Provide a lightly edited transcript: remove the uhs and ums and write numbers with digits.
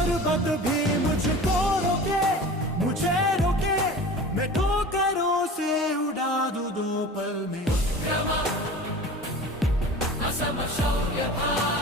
पर्वत भी मुझको रोके, मुझे रोके, मैं ठोकरों से उड़ा दूं 2 पल में। असम शौर्य था